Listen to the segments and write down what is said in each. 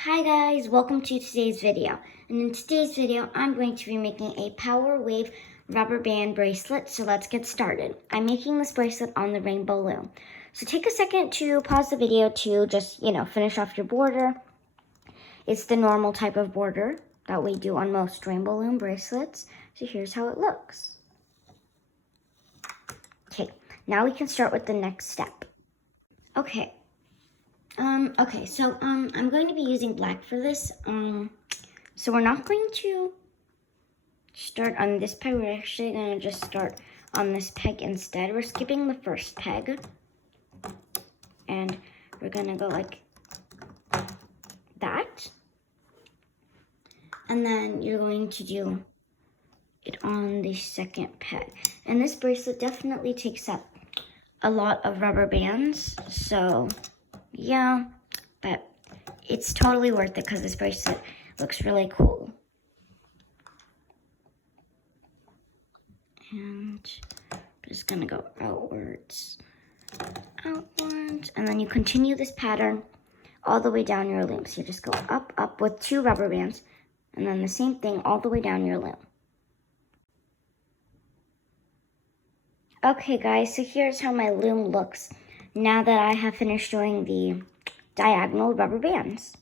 Hi guys, welcome to today's video. And in today's video, I'm going to be making a Power Wave rubber band bracelet. So let's get started. I'm making this bracelet on the rainbow loom. So take a second to pause the video to just, finish off your border. It's the normal type of border that we do on most rainbow loom bracelets. So here's how it looks. Okay, now we can start with the next step. Okay. I'm going to be using black for this. So we're not going to start on this peg. We're actually going to just start on this peg instead. We're skipping the first peg. And we're going to go like that. And then you're going to do it on the second peg. And this bracelet definitely takes up a lot of rubber bands. So yeah, but it's totally worth it because this bracelet looks really cool. And I'm just gonna go outwards, and then you continue this pattern all the way down your loom. So you just go up, up with 2 rubber bands, and then the same thing all the way down your loom. Okay guys, so here's how my loom looks now that I have finished doing the diagonal rubber bands.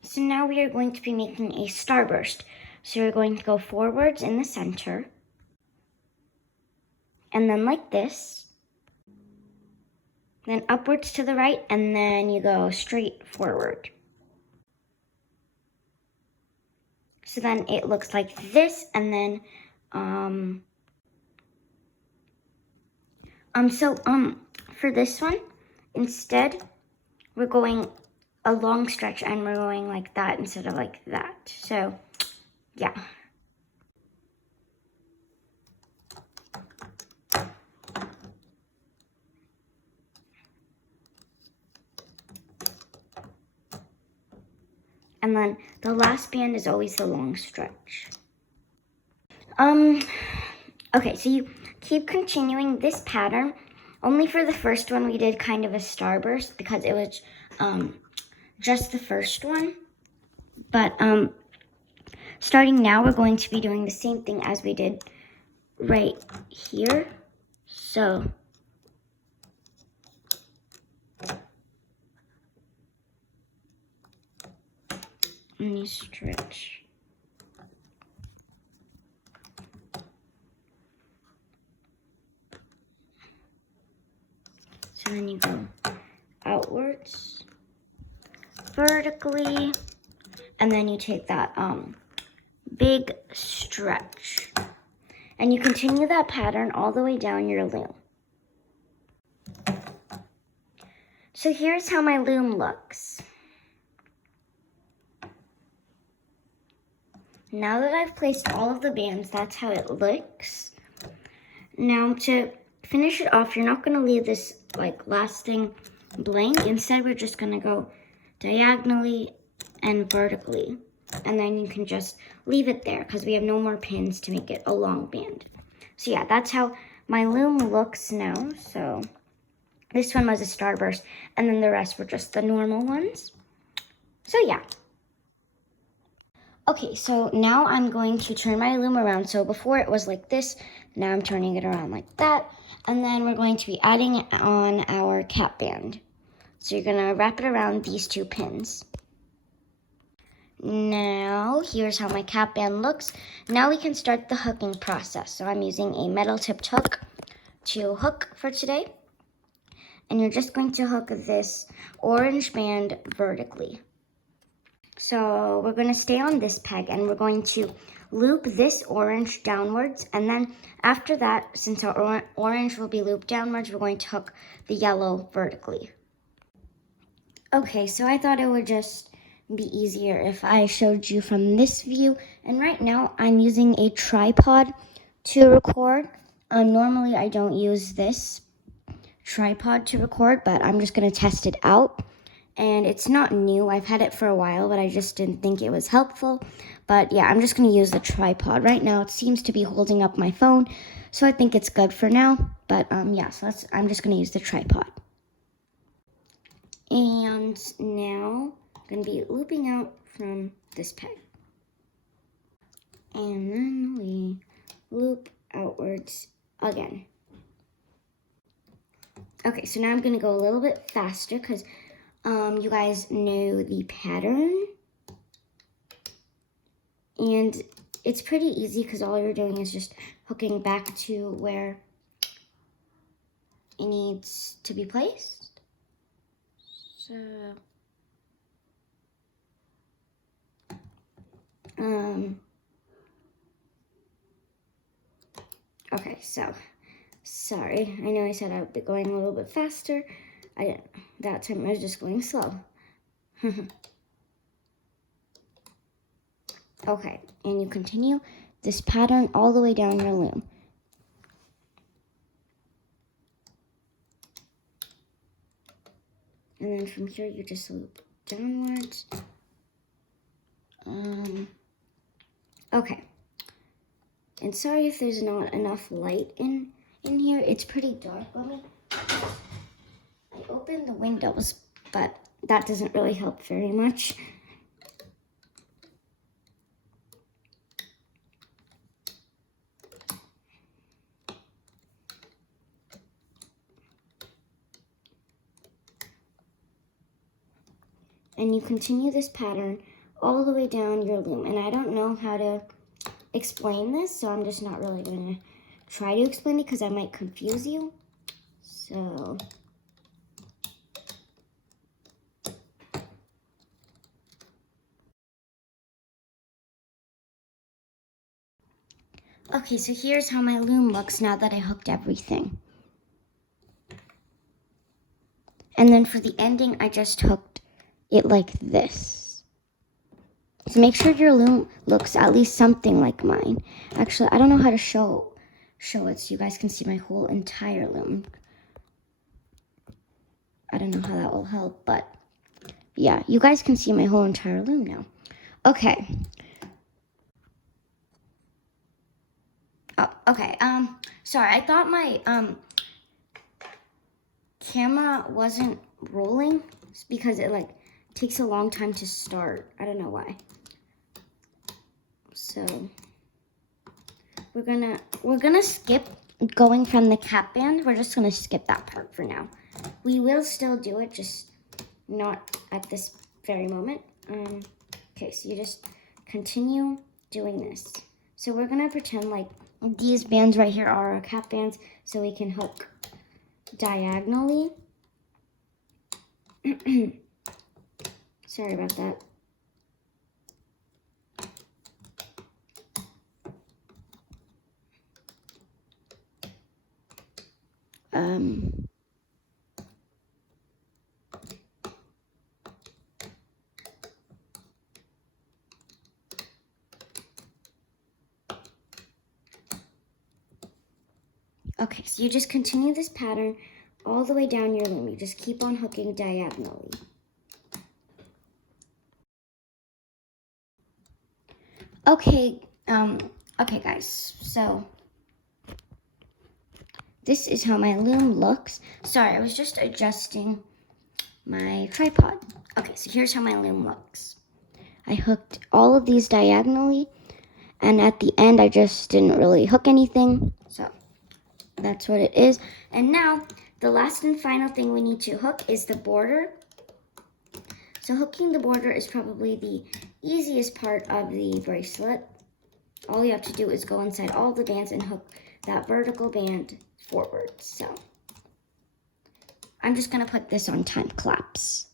So now we are going to be making a starburst. So we're going to go forwards in the center, and then like this, then upwards to the right, and then you go straight forward. So then it looks like this, and then, for this one, instead, we're going a long stretch, and we're going like that instead of like that. So, yeah. And then the last band is always the long stretch. Okay, so you keep continuing this pattern. Only for the first one, we did kind of a starburst because it was just the first one. But starting now, we're going to be doing the same thing as we did right here. So and you stretch. So then you go outwards, vertically, and then you take that big stretch. And you continue that pattern all the way down your loom. So here's how my loom looks. Now that I've placed all of the bands, that's how it looks. Now to finish it off, you're not going to leave this last thing blank. Instead, we're just going to go diagonally and vertically. And then you can just leave it there because we have no more pins to make it a long band. So yeah, that's how my loom looks now. So this one was a starburst, and then the rest were just the normal ones. So yeah. Okay, so now I'm going to turn my loom around. So before it was like this, now I'm turning it around like that. And then we're going to be adding on our cap band. So you're gonna wrap it around these 2 pins. Now, here's how my cap band looks. Now we can start the hooking process. So I'm using a metal tipped hook to hook for today. And you're just going to hook this orange band vertically. So we're going to stay on this peg, and we're going to loop this orange downwards. And then after that, since our orange will be looped downwards, we're going to hook the yellow vertically. Okay, so I thought it would just be easier if I showed you from this view. And right now I'm using a tripod to record. Normally I don't use this tripod to record, but I'm just going to test it out. And it's not new. I've had it for a while, but I just didn't think it was helpful. But yeah, I'm just going to use the tripod. Right now, it seems to be holding up my phone, so I think it's good for now. But yeah, so I'm just going to use the tripod. And now I'm going to be looping out from this peg. And then we loop outwards again. Okay, so now I'm going to go a little bit faster because you guys know the pattern. And it's pretty easy because all you're doing is just hooking back to where it needs to be placed. So, okay, so, sorry. I know I said I'd be going a little bit faster. That time I was just going slow. Okay, and you continue this pattern all the way down your loom. And then from here, you just loop downwards. Okay. And sorry if there's not enough light in here. It's pretty dark. I opened the windows, but that doesn't really help very much. And you continue this pattern all the way down your loom. And I don't know how to explain this, so I'm just not really going to try to explain it because I might confuse you. So, okay, so here's how my loom looks now that I hooked everything. And then for the ending, I just hooked it like this. So make sure your loom looks at least something like mine. Actually, I don't know how to show it so you guys can see my whole entire loom. I don't know how that will help, but yeah, you guys can see my whole entire loom now. Okay. Oh, okay. Sorry, I thought my camera wasn't rolling because it like takes a long time to start. I don't know why. So we're gonna skip going from the cap band. We're just gonna skip that part for now. We will still do it, just not at this very moment. Okay, so you just continue doing this. So we're gonna pretend like these bands right here are our cap bands, so we can hook diagonally. Sorry about that. Okay, so you just continue this pattern all the way down your loom. You just keep on hooking diagonally. Okay, okay guys, so this is how my loom looks. Sorry, I was just adjusting my tripod. Okay, so here's how my loom looks. I hooked all of these diagonally, and at the end I just didn't really hook anything, so that's what it is. And now, the last and final thing we need to hook is the border. So hooking the border is probably the easiest part of the bracelet. All you have to do is go inside all the bands and hook that vertical band forward. So I'm just gonna put this on time claps.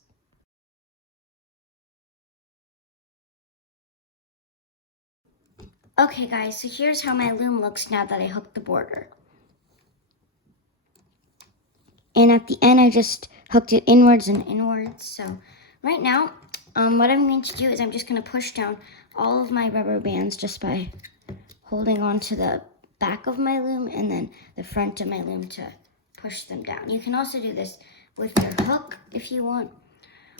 Okay guys, so here's how my loom looks now that I hooked the border. And at the end, I just hooked it inwards and inwards. So right now, what I'm going to do is I'm just going to push down all of my rubber bands just by holding on to the back of my loom and then the front of my loom to push them down. You can also do this with your hook if you want.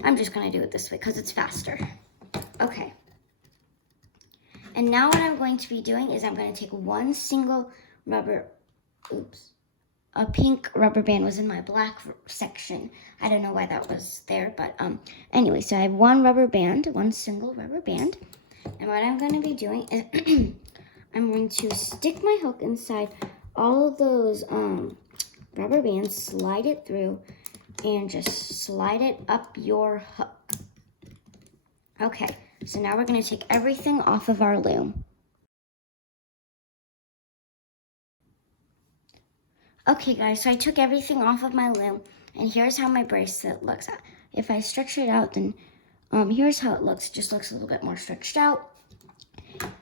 I'm just going to do it this way because it's faster. Okay. And now what I'm going to be doing is I'm going to take one single rubber, a pink rubber band was in my black section. I don't know why that was there, but anyway, so I have one single rubber band. And what I'm going to be doing is I'm going to stick my hook inside all of those rubber bands, slide it through, and just slide it up your hook. Okay, so now we're going to take everything off of our loom. Okay guys, so I took everything off of my loom, and here's how my bracelet looks. If I stretch it out, then here's how it looks. It just looks a little bit more stretched out.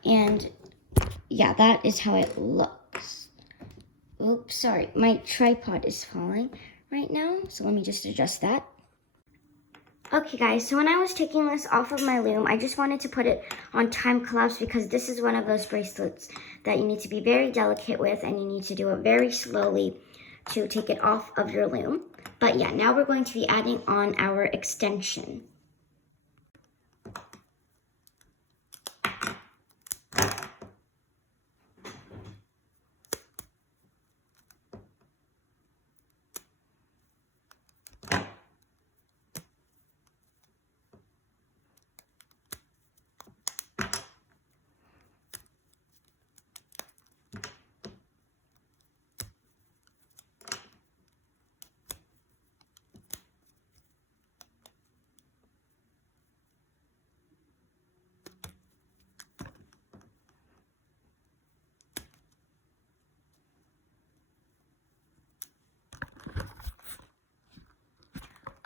And yeah, that is how it looks. Oops, sorry, my tripod is falling right now, so let me just adjust that. Okay guys, so when I was taking this off of my loom, I just wanted to put it on time collapse because this is one of those bracelets that you need to be very delicate with, and you need to do it very slowly to take it off of your loom. But yeah, now we're going to be adding on our extension.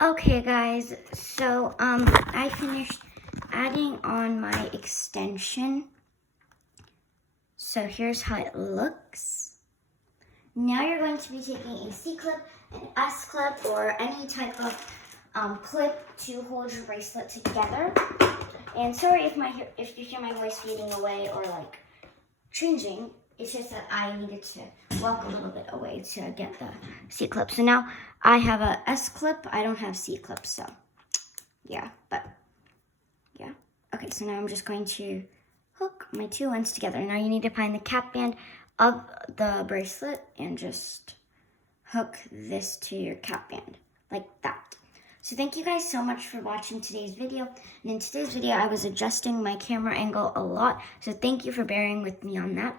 Okay guys, so I finished adding on my extension. So here's how it looks. Now you're going to be taking a C-clip, an S-clip, or any type of clip to hold your bracelet together. And sorry if you hear my voice fading away or like changing. It's just that I needed to walk a little bit away to get the C-clip. So now I have a S-clip. I don't have C-clips, so yeah, but yeah. Okay, so now I'm just going to hook my two ends together. Now you need to find the cap band of the bracelet and just hook this to your cap band like that. So thank you guys so much for watching today's video. And in today's video, I was adjusting my camera angle a lot. So thank you for bearing with me on that.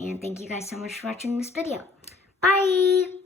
And thank you guys so much for watching this video. Bye!